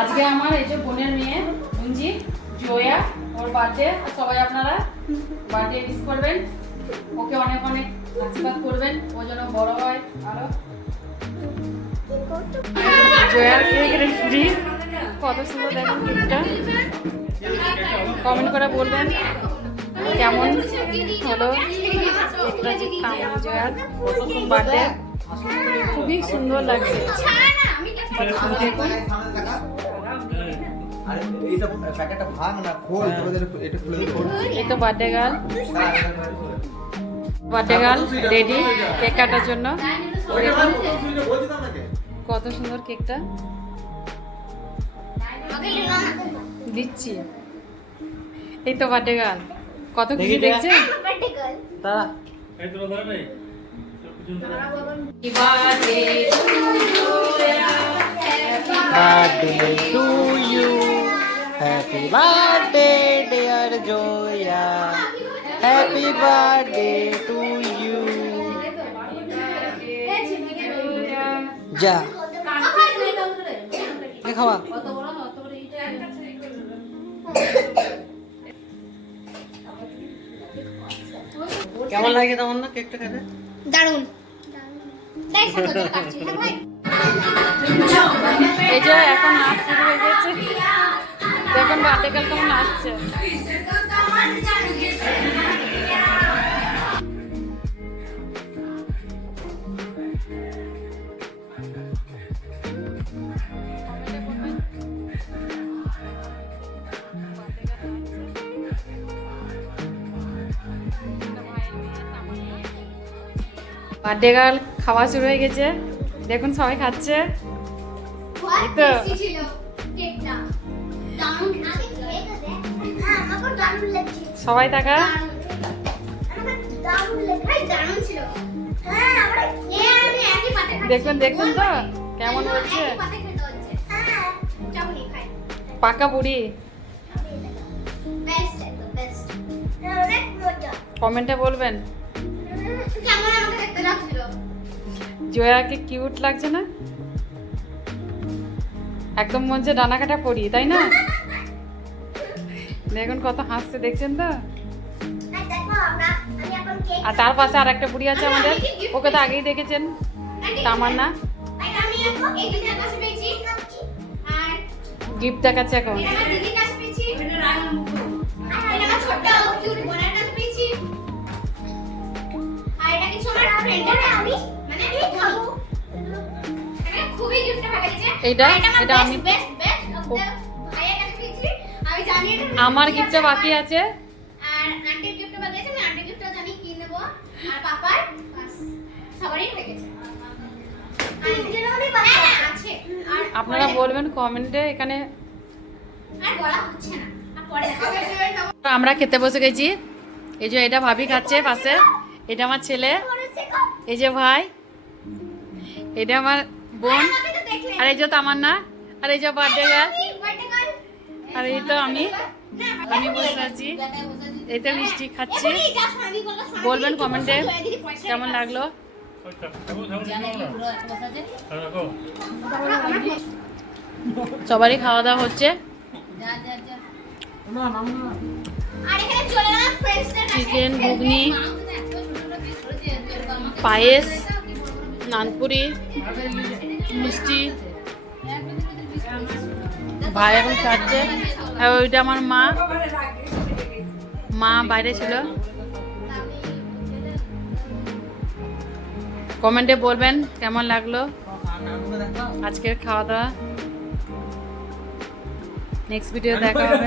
আজকে আমার এই যে বোনের মেয়ে মুঞ্জি জয়া ওর বার্থডে, সবাই আপনারা বার্থডে উইশ করবেন, ওকে অনেক অনেক আশীর্বাদ করবেন, ও যেন বড় হয় আরো। জয়ার কেক রেডি, কত সুন্দর দেখুন কেকটা। কমেন্ট করে বলবেন কেমন হলো কেকটা, জয়ার বার্থডে খুবই সুন্দর লাগছে। দেখুন এই তো বার্থডে গার্ল রেডি কেক কাটার জন্য। কত সুন্দর কেকটা দিচ্ছি। এই তো বার্থডে গার্ল কত খুশি দেখছে। Birthday to you, happy birthday dear Joya, happy birthday to you. Ja. খাওয়া কেমন লাগে তোমার না কেকটা খেতে? দারুণ। এই যে এখন নাচ শুরু হয়ে গেছে, দেখুন বার্থডে গার্ল কেমন নাচছে। বার্থডে গার্ল খাওয়া শুরু হয়ে গেছে, দেখুন সবাই খাচ্ছে। সবাই টাকা দেখুন দেখুন তো কেমন হচ্ছে, পাকা বুড়ি। কমেন্টে বলবেন জয়াকে কিউট লাগছে না? একদম মন যে ডানা কাটা পড়ি, তাই না? দেখুন কত হাসছে, দেখছেন তো? আর তার পাশে আর একটা বুড়ি আছে আমাদের, ওকে তো আগেই দেখেছেন, তামান্না। গিফট দেখাচ্ছে এখন। এটা আমি আমার গিফটটা বাকি আছে, আর আন্টির গিফটটা বাকি আছে, আমি আন্টির গিফটটা জানি কি নেব, আর পাপার বাস সবারই হয়ে গেছে। আছে আর আপনারা বলবেন কমেন্টে, এখানে আর বলা হচ্ছে না, আর পরে দেখা। আমরা খেতে বসে গেছি। এই যে এটা ভাবি খাচ্ছে পাশে, এটা আমার ছেলে, এই যে ভাই, এটা আমার বোন, আর এই যে তামান্না, আর এই যে বার্থডে গার্ল, আর এই তো আমি বসে আছি, এই তো মিষ্টি খাচ্ছি। বলবেন কমেন্টে কেমন লাগলো। সবারই খাওয়া দাওয়া হচ্ছে, চিকেন, ঘুগনি, পায়েস, নানপুরি, মিষ্টি। ভাই এখন খাচ্ছে, আর ওইটা আমার মা বাইরে ছিল। কমেন্টে বলবেন কেমন লাগলো আজকের খাওয়া দাওয়া। নেক্সট ভিডিও দেখা হবে।